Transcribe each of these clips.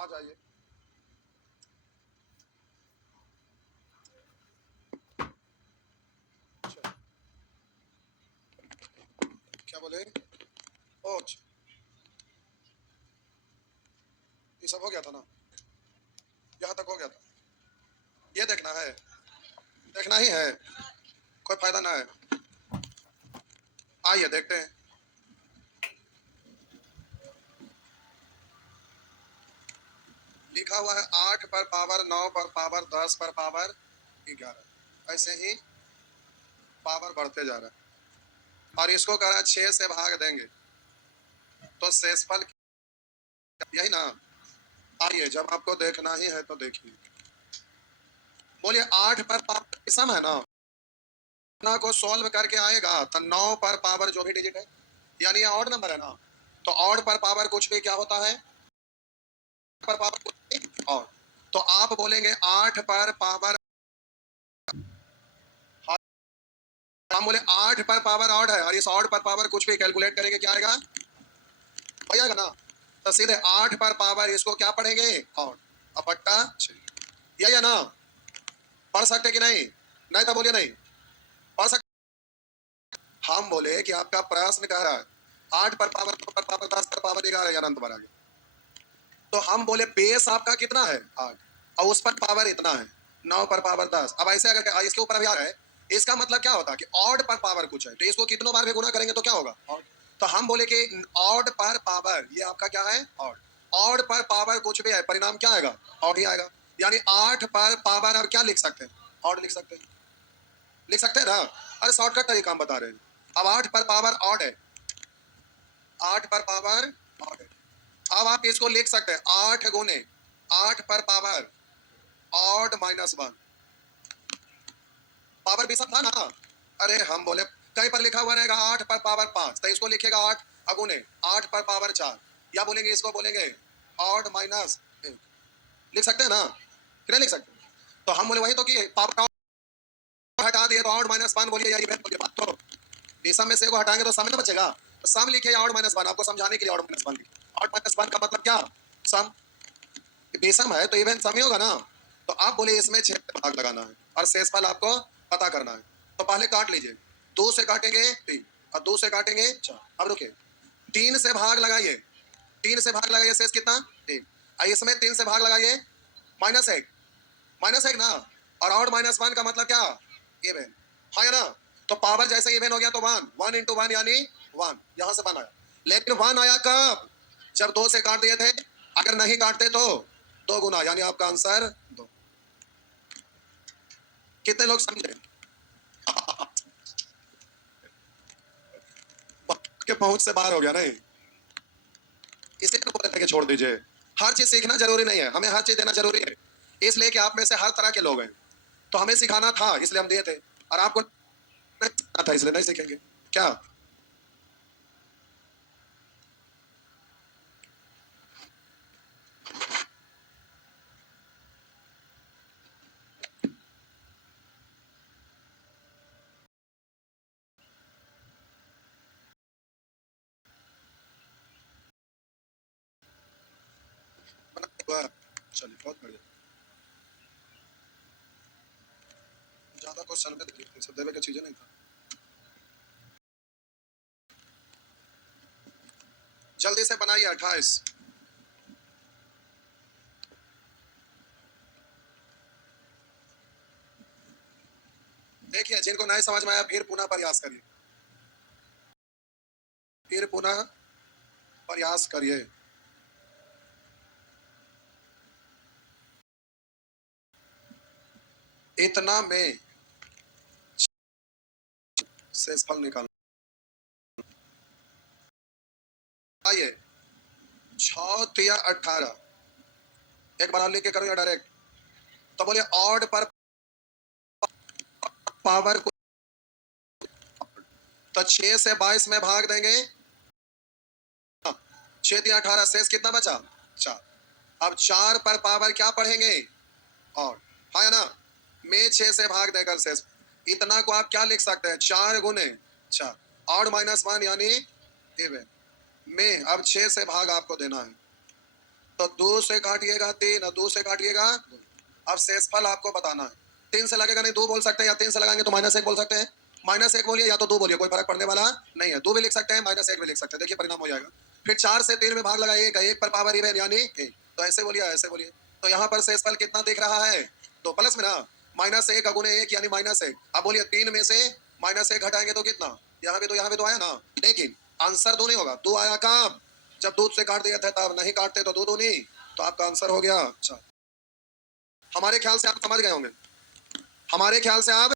आ जाइए। अच्छा, क्या बोले? ओ अच्छा, ये सब हो गया था ना, यहाँ तक हो गया था। ये देखना है, देखना ही है, कोई फायदा ना है। आइए देखते हैं। लिखा हुआ है 8 पर पावर 9 पर पावर 10 पर पावर 11, ऐसे ही पावर बढ़ते जा रहा है। और इसको कह रहा है 6 से भाग देंगे तो शेषफल यही ना। आइए, जब आपको देखना ही है तो देखिए। बोलिए 8 पर पावर सम है ना, ना को सॉल्व करके आएगा तो 9 पर पावर जो भी डिजिट है, यानी ये ऑड नंबर है ना, तो ऑड पर पावर कुछ भी क्या होता है, पर पावर कुछ भी ऑड। तो आप बोलेंगे 8 पर पावर, हम बोले 8 पर पावर ऑड है और इस ऑड पर पावर कुछ भी कैलकुलेट करेंगे क्या आएगा, हो जाएगा ना। तो सीधे 8 पर पावर इसको क्या पढ़ेंगे, ऑड, अब बट्टा 6, यही है ना। पढ़ सकते कि नहीं? नहीं तो बोलिए नहीं पढ़ सकते। हम बोले कि आपका प्रश्न कह रहा है 8 पर पावर 9 पर पावर 10 पर पावर 11 या अनंत बढ़ गया। तो हम बोले बेस आपका कितना है 8 और उस पर पावर इतना है 9 पर पावर 10। अब ऐसे अगर इसके ऊपर अभी आ रहा है, इसका मतलब क्या होता है कि ऑड पर पावर कुछ है तो इसको कितनों बार भी गुना करेंगे तो क्या होगा, ऑड। तो हम बोले कि ऑड पर पावर ये आपका क्या है, ऑड। ऑड पर पावर कुछ भी है, परिणाम क्या आएगा, ऑड ही आएगा। यानी 8 पर पावर अब क्या लिख सकते हैं, ऑड लिख सकते हैं। लिख सकते हैं ना, अरे शॉर्टकट तरीका हम बता रहे हैं। अब 8 पर पावर ऑड है, 8 पर पावर ऑड है। अब आप इसको लिख सकते हैं 8 गुने 8 पर पावर ऑड -1, पावर भी सब था ना। अरे हम बोले कहीं पर लिखा हुआ रहेगा 8 पर पावर 5, तो इसको लिखेगा 8 अगुने 8 पर पावर 4, या बोलेंगे इसको बोलेंगे ऑड -1, लिख सकते हैं ना, कि नहीं लिख सकते? तो हम बोले वही तो कि पावर हटा दिए तो ऑड -1 बोलिए या इवन बोलिए, बात तो विषम में से को हटाएंगे तो सम ना बचेगा। तो सम लिखिए ऑड -1, आपको समझाने के लिए ऑड -1 लिखिए। ऑड -1 का मतलब क्या, सम। विषम है तो इवन सम ही होगा ना। तो आप बोले इसमें 6 से भाग लगाना है और शेषफल आपको पता करना है। तो पहले काट लीजिए, 2 से काटेंगे 3 और 2 से काटेंगे 4। अब रुकिए, 3 से भाग लगाइए, 3 से भाग लगाइए, शेष कितना 3। और इसमें 3 से भाग लगाइए -1, -1 ना। और ऑड -1 का मतलब क्या, इवन, हाँ या ना। तो पावर जैसे इवन हो गया तो 1, 1 into 1 यानी 1, यहां से 1 आया। लेकिन 1 आया कब, जब 2 से काट दिए थे। अगर नहीं काटते तो 2 गुना, यानी आपका आंसर 2। कितने लोग समझे? के पहुंच से बाहर हो गया नहीं, इसे तो बोलते हैं कि छोड़ दीजिए। हर चीज सीखना जरूरी नहीं है, हमें हर चीज देना जरूरी है, इसलिए कि आप में से हर तरह के लोग हैं। तो हमें सिखाना था इसलिए हम दिए थे, और आपको नहीं सिखाना था इसलिए नहीं सीखेंगे क्या। चलिए बहुत बढ़िया, ज्यादा क्वेश्चन में देखिए सब देवे का चीजें नहीं था। जल्दी से बनाइए 28। देखिए जिनको नहीं समझ में आया फिर पुनः प्रयास करिए, फिर पुनः प्रयास करिए। इतना में शेषफल निकालना। आइए 6 3 18, एक बार लिख के करो या डायरेक्ट। तो बोलिए ऑड पर पावर को, तो 6 से 22 में भाग देंगे, 6 3 18, शेष कितना बचा 4। अब 4 पर पावर क्या पढ़ेंगे, ऑड, हाँ या ना। में 6 से भाग देकर शेष, इतना को आप क्या लिख सकते हैं, 4 गुने 4, ऑड -1 यानी इवन में। अब 6 से भाग आपको देना है, तो 2 से काटिएगा 3 और 2 से काटिएगा। अब शेषफल आपको बताना है। 3 से लगेगा नहीं 2 बोल सकते हैं, या 3 से लगाएंगे तो -1 बोल सकते हैं। -1 बोलिए या तो 2 बोलिए, कोई फर्क पड़ने वाला नहीं है। 2 भी लिख सकते हैं, -1 भी लिख सकते हैं। देखिए परिणाम हो जाएगा। फिर 4 से 3 में भाग लगाइए, 1 पर पावर इवन यानी 1। तो ऐसे बोलिए ऐसे बोलिए। तो यहाँ पर शेषफल कितना दिख रहा है? 2 प्लस में ना, -1 गुने 1 यानी -1। अब बोलिए 3 में से -1 घटाएंगे तो कितना? यहाँ भी तो आया ना, लेकिन आंसर 2 नहीं होगा। 2 आया कब? जब दूध से काट दिया था, तब नहीं काटते तो 2 नहीं। तो आपका आंसर हो गया। अच्छा, हमारे ख्याल से आप समझ गए होंगे। हमारे ख्याल से आप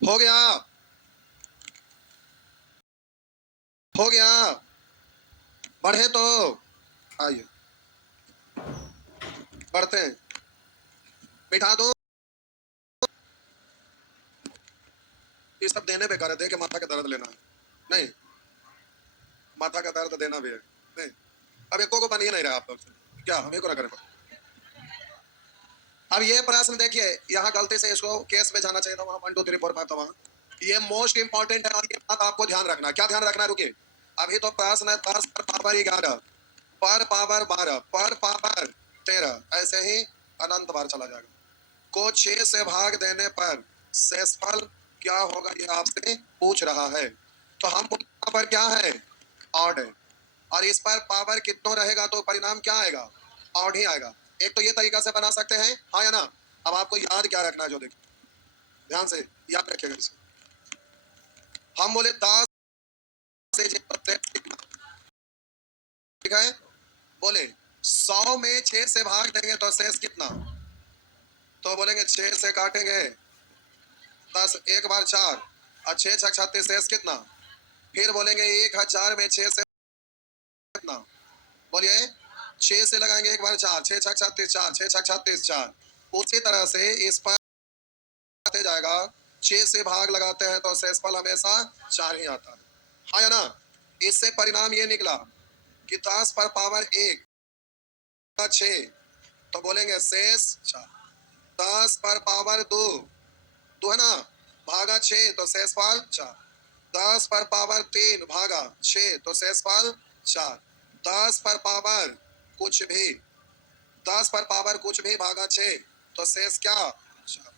हो गया, हो गया। बढ़े तो आइए बढ़ते हैं। बिठा दो। ये सब देने बेकार है, दे के माथा का दर्द लेना है नहीं, माथा का दर्द देना भी है नहीं। अब एको को बन ही नहीं रहा आप लोग से, क्या हम ही को ना करें। अब ये प्रश्न देखिए, यहाँ गलती से इसको केस में जाना चाहिए था, वहाँ 1 2 3 4 5 था वहाँ। ये मोस्ट इंपॉर्टेंट है और ये बात आपको ध्यान रखना है। क्या ध्यान रखना है? रुकिए, अभी तो प्रश्न है 10 पर पावर 11 पर पावर 12 पर पावर 13, ऐसे ही अनंत बार चला जाएगा। को 6 से भाग देने पर शेषफल क्या होगा, ये आपसे पूछ रहा है। तो हम यहाँ पर क्या है? ऑड है। और इस पर पावर कितना रहेगा तो परिणाम क्या आएगा? ऑड ही आएगा। एक तो ये तरीका से बना सकते हैं, हाँ या ना। अब आपको याद क्या रखना है, जो देखिए ध्यान से याद रखिएगा इसे। हम बोले 10 से ठीक है, बोले 100 में 6 से भाग देंगे तो शेष कितना? तो बोलेंगे 6 से काटेंगे 10, 1 बार 4 और 6 6 36, शेष कितना? फिर बोलेंगे 1000 में 6 से कितना? बोलिए 6 से लगाएंगे 1 बार 4, 6 6 36 4, 6 6 36 4। उसी तरह से इस पर जाएगा, 6 से भाग लगाते हैं तो शेषफल हमेशा 4 ही आता है, हाँ या ना। इससे परिणाम ये निकला कि 10 पर पावर 1 6, तो बोलेंगे शेष 4। 10 पर पावर 2 2 है ना, भागा 6 तो शेषफल 4। 10 पर पावर 3 भागा 6 तो शेषफल 4। 10 पर पावर कुछ भी, 10 पर पावर कुछ भी भागा 6 तो शेष क्या? 4।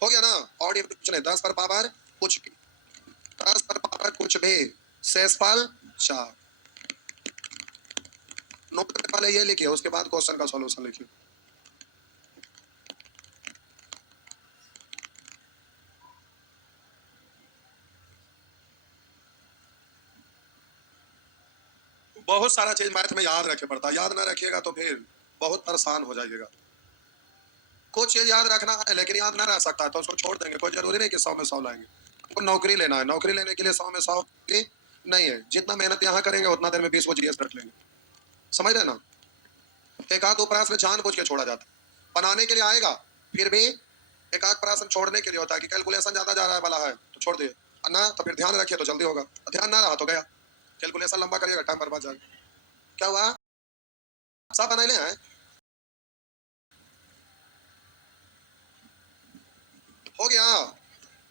हो गया ना। और ये कुछ नहीं, 10 पर पावर कुछ भी, 10 पर पावर कुछ भी, शेषफल 4। नोट करने वाले ये लिखिए, उसके बाद क्वेश्चन का सॉल्यूशन लिखिए। बहुत सारा चीज मैथ में याद रखे पड़ता है, याद ना रखिएगा तो फिर बहुत परेशान हो जाइएगा। कुछ चीज याद रखना है लेकिन याद ना रह सकता है तो उसको छोड़ देंगे। कोई जरूरी नहीं कि 100 में 100 लाएंगे। हमको नौकरी लेना है, नौकरी लेने के लिए 100 में 100 नहीं है। जितना मेहनत यहाँ करेंगे उतना देर में 20 वो जीएस रख लेंगे, समझ रहे ना। एक आध प्रश्न जानबूझ के छोड़ा जाता है, बनाने के लिए आएगा, फिर भी एक आध प्रश्न छोड़ने के लिए होता है कि कैलकुलेशन ज्यादा जा रहा है वाला है तो छोड़ दिए, ना तो फिर ध्यान रखिए तो जल्दी होगा, ध्यान ना रहा तो गया, कैलकुलेशन लंबा करिएगा टाइम बर्बाद जाएगा। क्या हुआ? सब बनाने हैं, हो गया।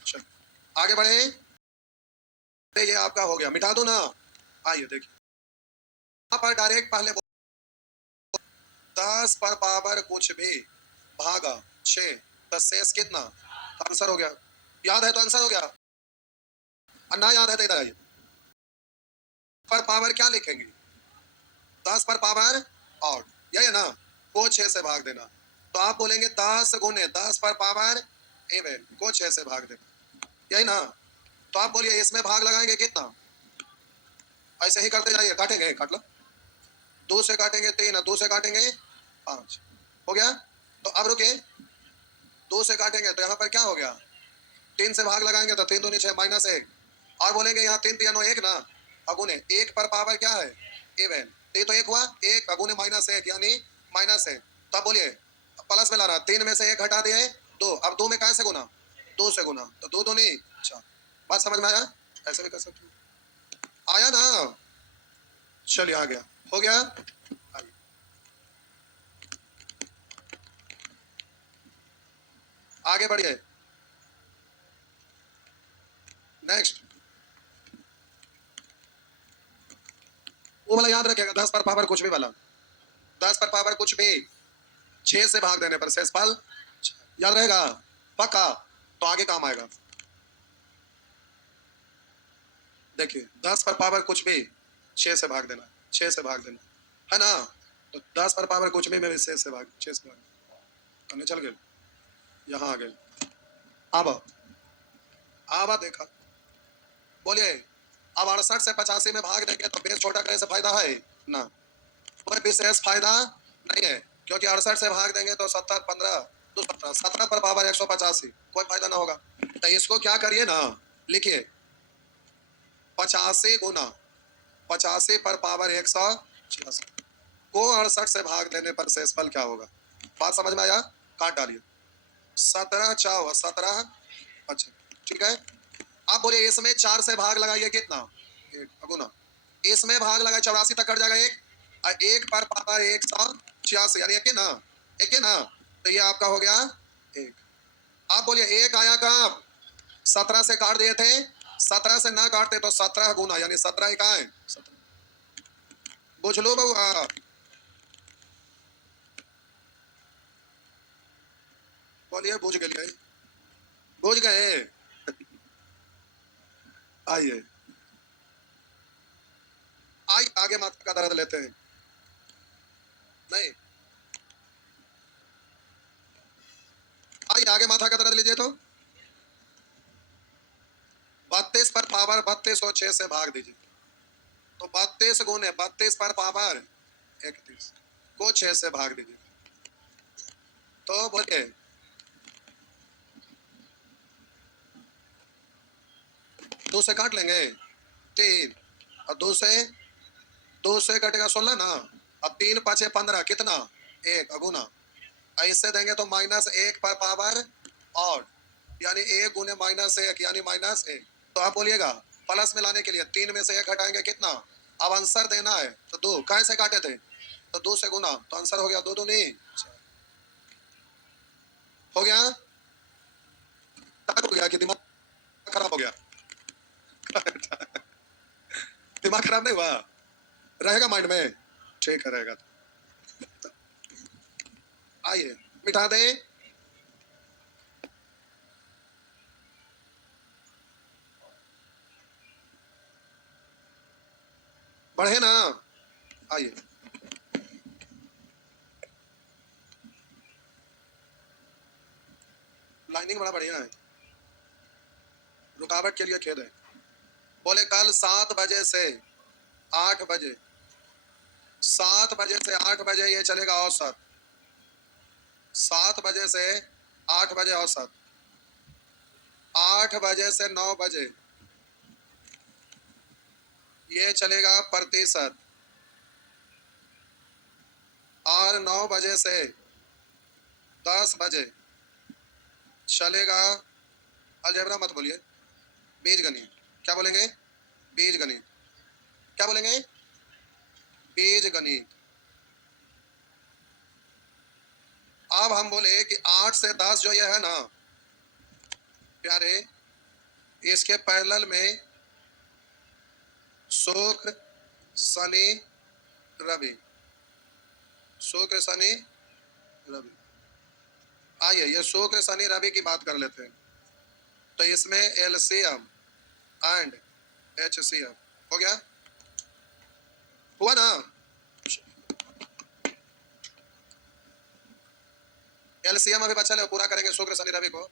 चल आगे बढ़े। ये आपका हो गया, मिटा दो ना। आइए देखिए, यहाँ पर डायरेक्ट पहले 10 पर पावर कुछ भी भागा 6 तो शेष कितना? तो आंसर हो गया। याद है तो आंसर हो गया, और ना याद है तो इधर आइए। पर पावर क्या लिखेंगे? 10 पर पावर ऑड, यही है ना। को 6 से भाग देना, तो आप बोलेंगे 10 गुने 10 पर पावर इवन को 6 से भाग देना, यही ना। तो आप बोलिए इसमें भाग लगाएंगे कितना? ऐसे ही करते जाइए, काटेंगे काट लो। 2 से काटेंगे 3, 2 से काटेंगे 5, हो गया। तो अब रुके, 2 से काटेंगे तो यहाँ पर क्या हो गया? 3 से भाग लगाएंगे तो 3 दूनी 6 -1, और बोलेंगे यहाँ 3 3 1 ना, अगुने 1 पर पावर क्या है? इवन। ये तो 1 हुआ, 1 अगुने -1 यानी -1। तब बोलिए प्लस में ला रहा, 3 में से 1 घटा दिए 2, अब 2 में कैसे गुना? 2 से गुना, तो 2 दूनी 4। बात समझ में आया? ऐसे भी कर सकते हो, आया ना। चलिए आ गया, हो गया। आगे बढ़िए, नेक्स्ट। वो वाला याद रखेगा, 10 पर पावर कुछ भी वाला, 10 पर पावर कुछ भी 6 से भाग देने पर शेषफल याद रहेगा पक्का, तो आगे काम आएगा। देखिए 10 पर पावर कुछ भी 6 से भाग देना, 6 से भाग देना है ना, तो 10 पर पावर कुछ भी में 6 से भाग, 6 से भाग करने चल गए, यहाँ आ गए। अब आवा देखा, बोलिए अब 68 से 85 में भाग देंगे तो बेस छोटा करने से फायदा है ना, कोई विशेष फायदा नहीं है, क्योंकि 68 से भाग देंगे तो 70 15 2 17 17 पर पावर 185, कोई फायदा ना होगा। तो इसको क्या करिए ना, लिखिए 85 गुना 85 पर पावर 186 को 68 से भाग देने पर शेषफल क्या होगा, बात समझ में आया, काट डालिए। 17 4 17, अच्छा ठीक है। आप बोलिए इसमें 4 से भाग लगाइए कितना, एक गुना, इसमें भाग लगाए 84 तक कट जाएगा एक, और एक पर पावर 186 यानी एक ही ना, एक ही ना, तो ये आपका हो गया एक। आप बोलिए एक आया कब, 17 से काट दिए थे, 17 से ना काटते तो 17 गुना यानी 17 इकाई 17, बुझ लो बउआ, बोलिए बुझ गए, बुझ गए। आइए आइए आगे माथा का दर्द लेते हैं, नहीं आइए आगे माथा का दर्द लीजिए, तो 32 पर पावर 32 को 6 से भाग दीजिए, तो 32 गुने 32 पर पावर 31 को 6 से भाग दीजिए, तो बोलिए 2 से काट लेंगे 3, और 2 से कटेगा 16 ना, अब 3 5 15 कितना, 1 अगुना, ऐसे देंगे तो -1 पर पावर और यानी 1 गुने -1 यानी -1, तो आप बोलिएगा प्लस में लाने के लिए 3 में से 1 हटाएंगे कितना, अब आंसर देना है तो 2 कैसे काटे थे, तो 2 से गुना, तो आंसर हो गया 2 दूनी हो गया, हो गया कि दिमाग खराब हो गया दिमाग खराब नहीं हुआ, रहेगा माइंड में, ठीक है रहेगा। आइए मिटा दे, बढ़े ना, आइए लाइनिंग बड़ा बढ़िया है, रुकावट के लिए खेद है। बोले कल 7 बजे से 8 बजे, 7 बजे से 8 बजे ये चलेगा औसत, 7 बजे से 8 बजे औसत, 8 बजे से 9 बजे ये चलेगा प्रतिशत, और 9 बजे से 10 बजे चलेगा, अलजेब्रा मत बोलिए, बीजगणित, क्या बोलेंगे, बीजगणित, क्या बोलेंगे, बीजगणित। अब हम बोले कि 8 से 10 जो ये है ना प्यारे, इसके पैरेलल में शुक्र शनि रवि, शुक्र शनि रवि, आइए ये शुक्र शनि रवि की बात कर लेते हैं, तो इसमें एलसीएम एंड एचसीएम हो गया, हुआ ना, एलसीएम अभी बचा ले, पूरा करेंगे शुक्र शनि रवि को,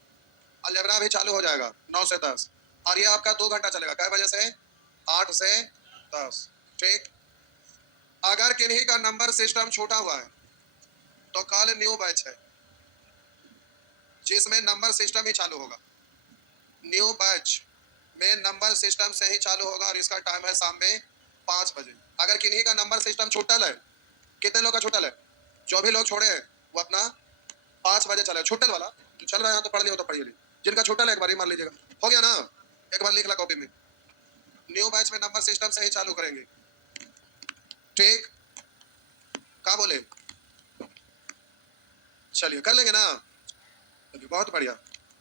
अलजेब्रा भी चालू हो जाएगा 9 से 10, और ये आपका 2 घंटा चलेगा, कै बजे से 8 से 10, ठीक। अगर किन्हीं का नंबर सिस्टम छूटा हुआ है तो कल न्यू बैच है जिसमें नंबर सिस्टम ही चालू होगा, न्यू बैच में नंबर सिस्टम से ही चालू होगा, और इसका टाइम है शाम में 5 बजे। अगर किन्हीं का नंबर सिस्टम छूटल है, कितने लोग का छूटल है, जो भी लोग छोड़े हैं वो अपना 5 बजे चले, छूटल वाला जो चल रहा है तो पढ़ लियो, तो पढ़िए, जिनका छूटल है एक बार ही मान लीजिएगा, हो गया ना, एक बार लिख ला कॉपी में, न्यू बैच में नंबर सिस्टम से ही चालू करेंगे, ठीक, क्या बोले, चलिए कर लेंगे ना, चलिए बहुत बढ़िया।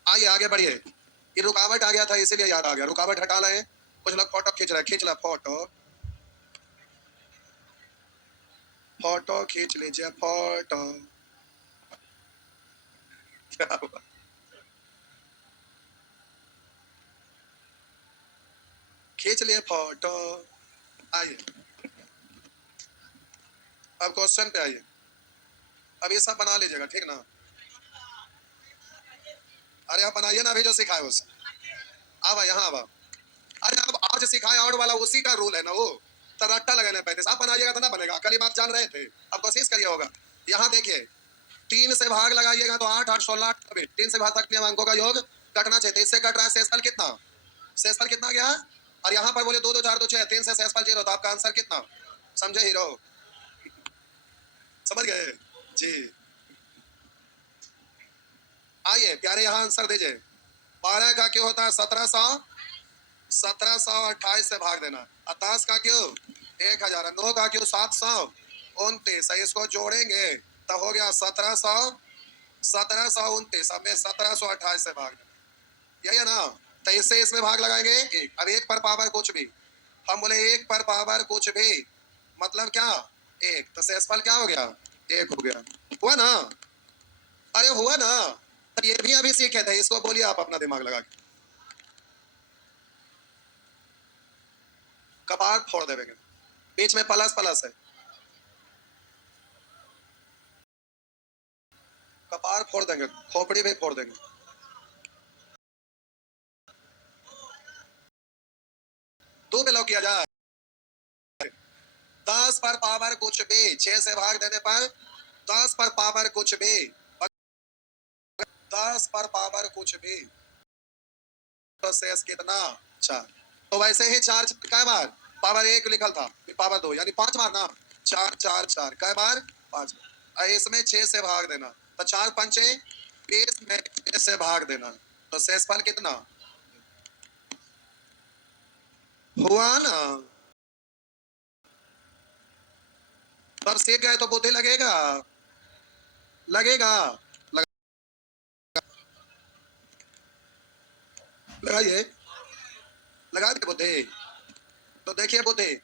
आइए आगे बढ़िए। ये रुकावट आ गया था इसीलिए याद आ गया, रुकावट हटा लें। कुछ लोग फोटो खींच रहे, खींच ला फोटो, फोटो खींच लीजिए फोटो। क्या हुआ? खींच लिए फोटो। आइए अब क्वेश्चन पे आइए। अब ये सब बना लीजिएगा, ठीक ना? अरे आप बनाइए ना, अभी जो सिखाए उस अब यहाँ अब अरे अब आज सिखाए और वाला उसी का रूल है ना वो। तो रट्टा लगाने पैंतीस आप बनाइएगा तो ना बनेगा, कल ही बात जान रहे थे, अब कोशिश करिए होगा। यहाँ देखिए 3 से भाग लगाइएगा तो 8 8 16 3 से भाग तक अंकों का योग कटना चाहिए। इससे कट रहा है, शेषफल कितना? शेषफल कितना गया? और यहाँ पर बोले 2 2 4 2 6 3 से शेषफल 0, तो आपका आंसर कितना? समझे हीरो? समझ गए जी? आइए प्यारे यहाँ आंसर दीजिए। 12 का क्यों होता है 1700? 1728 से भाग देना। 10 का क्यों 1000, 9 का क्यों 729, इसको जोड़ेंगे तो हो गया 1729, अब में 1728 से भाग देना, यही है ना? तो इससे इसमें भाग लगाएंगे एक। अब एक पर पावर कुछ भी, हम बोले एक पर पावर कुछ भी मतलब क्या? एक, तो शेषफल क्या हो गया? एक हो गया। हुआ ना? अरे हुआ ना? तो ये भी अभी सीखे थे, इसको बोलिए आप अपना दिमाग लगा के। कपाट फोड़ देंगे, बीच में प्लस प्लस है, कपार फोड़ देंगे, खोपड़ी भी फोड़ देंगे। दो पे लॉक किया जाए। 10 पर पावर कुछ भी 6 से भाग देने पर 10 पर पावर कुछ भी 10 पर पावर कुछ भी तो शेष कितना? 4। तो वैसे ही 4 कै बार पावर 1 लिखल था, पावर 2 यानी 5 बार ना। 4 4 4 कै बार? 5 बार। इसमें 6 से भाग देना, तो 4 पंचे 20 में 6 से भाग देना, तो शेषफल कितना? हुआ ना? तब सीख गए तो बुद्धि लगेगा, लगेगा। लगाइए, लगा दे बुद्धि। तो देखिए बुद्धि,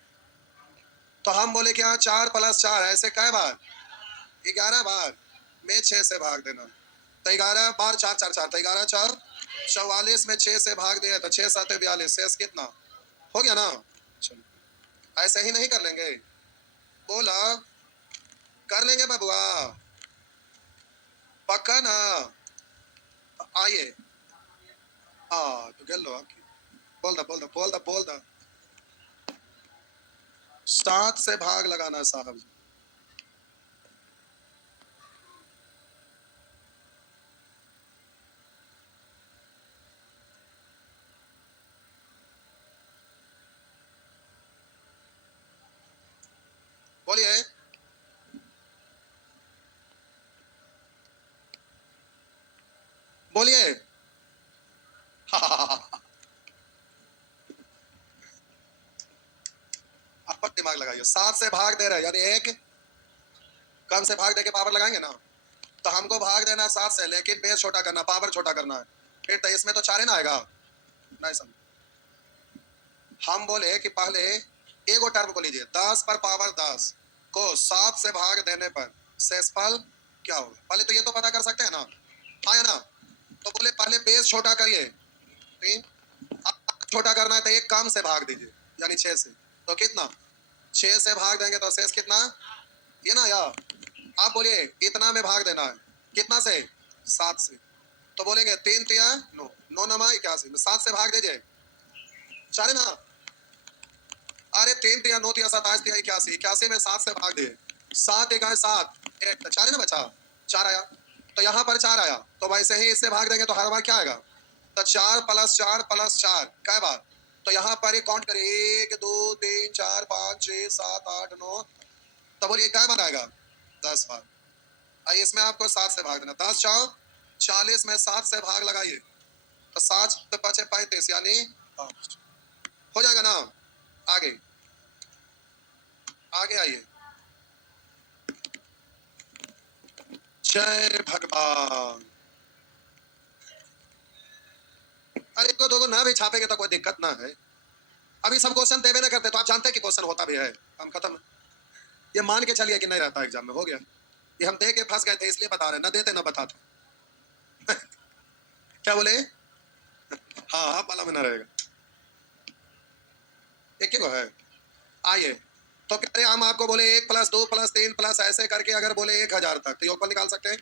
तो हम बोले क्या 4 + 4 ऐसे कै बार? 11 बार में 6 से भाग देना, तो 11 बार 4 4 4, तो 11 4 44 में 6 से भाग दिया तो 6 7 42, शेष कितना? हो गया ना? चलो ऐसे ही नहीं कर लेंगे? बोला कर लेंगे बबुआ, पक्का ना? आइए हाँ तो गल लो आपकी, बोल दा बोल दा बोल दा बोल दा। 7 से भाग लगाना साहब। बोलिए। बोलिए। आप दिमाग लगाइए। 7 से भाग दे रहे यानी एक कम से भाग दे के पावर लगाएंगे ना, तो हमको भाग देना 7 से, लेकिन बेस छोटा करना, पावर छोटा करना है। फिर तो इसमें तो 4 ही ना आएगा। नहीं समझ? हम बोले कि पहले एगो टर्म को लीजिए, 10 पर पावर 10 को 7 से भाग देने पर शेषफल क्या होगा? पहले तो ये तो पता कर सकते हैं ना, हाँ या ना? तो बोले पहले बेस छोटा करिए, 3। अब छोटा करना है तो एक कम से भाग दीजिए यानी 6 से, तो कितना? 6 से भाग देंगे तो शेष कितना? ये ना यार, आप बोलिए इतना में भाग देना है, कितना से? 7 से। तो बोलेंगे 3 तिया 9, 9 नमा 81 में 7 से भाग दीजिए, 4 है ना? अरे 3 तिया 9 तिया 27 तिया 81, 81 में 7 से भाग दिए, 7 एक है 7, एक तो 4 है ना बचा, 4 आया। तो यहाँ पर 4 आया, तो वैसे ही इससे भाग देंगे तो हर बार क्या आएगा? तो 4 + 4 + 4 कै बार? तो यहाँ पर एक काउंट करिए, 1 2 3 4 5 6 7 8 9, तो बोलिए कै बार आएगा? 10 बार। इसमें आपको 7 से भाग देना, 10 4 40 में 7 से भाग लगाइए, तो 7 पे 5 35 यानी 5 हो जाएगा ना? आगे आगे आइए। जय भगवान। अरे एक को दो को ना भी छापेंगे तो कोई दिक्कत ना है। अभी सब क्वेश्चन देवे ना करते तो आप जानते हैं कि क्वेश्चन होता भी है, काम खत्म। ये मान के चलिए कि नहीं रहता एग्जाम में, हो गया। ये हम दे के फंस गए थे इसलिए बता रहे, ना देते ना बताते। क्या बोले? हाँ हाँ पाला में ना रहेगा, एक ही को है। आइए तो कह रहे हम आपको बोले 1 + 2 + 3 प्लस ऐसे करके अगर बोले 1000 तक तो योगफल निकाल सकते हैं।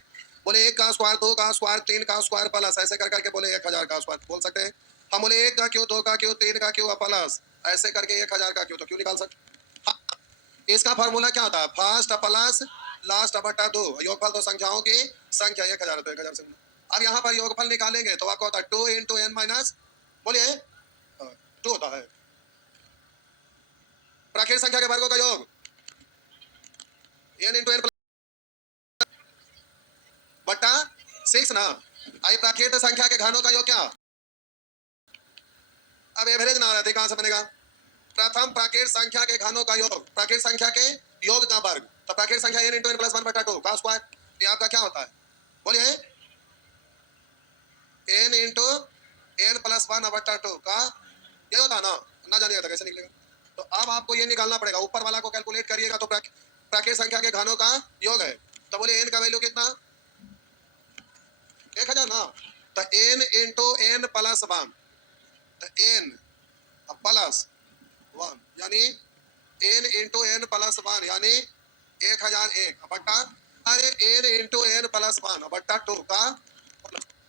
बोले 1 का स्क्वायर 2 का स्क्वायर 3 का स्क्वायर प्लस ऐसे कर करके बोले 1000 का स्क्वायर बोल सकते हैं। हम बोले 1 का क्यों 2 का क्यों 3 का क्यों प्लस ऐसे करके 1000 का क्यों तो क्यों निकाल सकते। हाँ, इसका फॉर्मूला क्या होता है? फर्स्ट प्लस लास्ट बटा 2 योगफल तो संख्याओं की संख्या 1000 तो 1000 से। अब यहाँ पर योगफल निकालेंगे तो आपको होता है 2 × n माइनस बोलिए 2 होता है प्राकृत संख्या के वर्गों का योग n × n बटा 6 ना। आई प्राकृत संख्या के घनों का योग क्या? अब एवरेज ना रहते कहां से बनेगा? प्रथम प्राकृत संख्या के घनों का योग, प्राकृत संख्या के योग का वर्ग, तो प्राकृत संख्या n × n + 1 बटा 2 का स्क्वायर, ये आपका क्या होता है? बोलिए n × n + 1 बटा 2 का ये होता है ना। ना जानिएगा तो कैसे निकलेगा? तो अब आपको ये निकालना पड़ेगा, ऊपर वाला को कैलकुलेट करिएगा तो प्राकृत संख्या के घनों का योग है। तो बोलिए n का वैल्यू कितना? 1000 ना। तो n × n + 1 तो n प्लस 1 यानी n × n + 1 यानी 1001 बटा अरे n × n + 1 बटा 2 का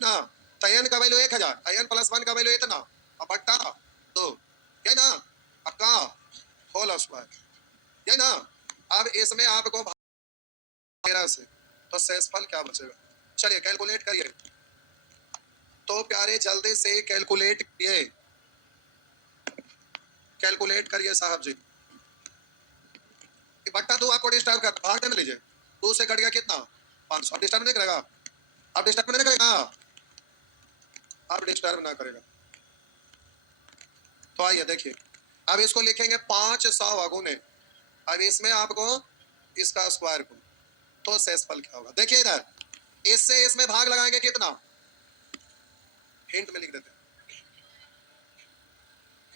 ना। तो n का वैल्यू 1000, n + 1 का वैल्यू इतना बटा 2, ये ना आपका होल स्क्वायर, ये ना। अब इसमें आपको 13 से तो शेषफल क्या बचेगा? चलिए कैलकुलेट करिए। तो प्यारे जल्दी से कैलकुलेट करिए, कैलकुलेट करिए साहब जी। बट्टा 2 आपको डिस्टर्ब कर भाग देने लीजिए, 2 से कट गया कितना? 500। डिस्टर्ब नहीं करेगा, अब डिस्टर्ब नहीं करेगा, अब डिस्टर्ब ना करेगा। तो आइए देखिए, अब इसको लिखेंगे 500 गुने, अब इसमें आपको इसका स्क्वायर को, तो शेषफल क्या होगा? देखिए इधर इससे इसमें भाग लगाएंगे कितना? हिंट में लिख देते हैं।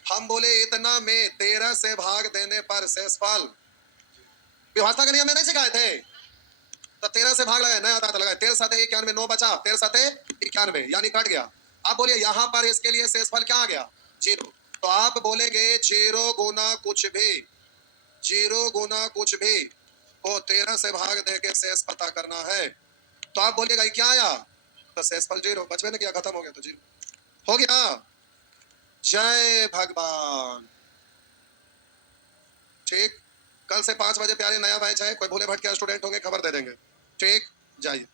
हम बोले इतना में 13 से भाग देने पर शेषफल, व्यवस्था का नियम में नहीं सिखाए थे? तो 13 से भाग लगाए, नहीं आता तो लगाए, 13 × 7 = 91, 9 बचा, 13 × 7 = 91 यानी कट गया। अब बोलिए यहाँ पर इसके लिए शेषफल क्या आ गया? 0। तो आप बोलेंगे 0 गुना कुछ भी, 0 गुना कुछ भी को 13 से भाग दे के शेष पता करना है। तो आप बोलिएगा क्या आया? तो शेषफल 0, बचवे ने किया, खत्म हो गया तो 0 हो गया। जय भगवान। ठीक, कल से 5 बजे प्यारे नया बैच है, कोई भूले भटके स्टूडेंट होंगे खबर दे देंगे। ठीक, जाइए।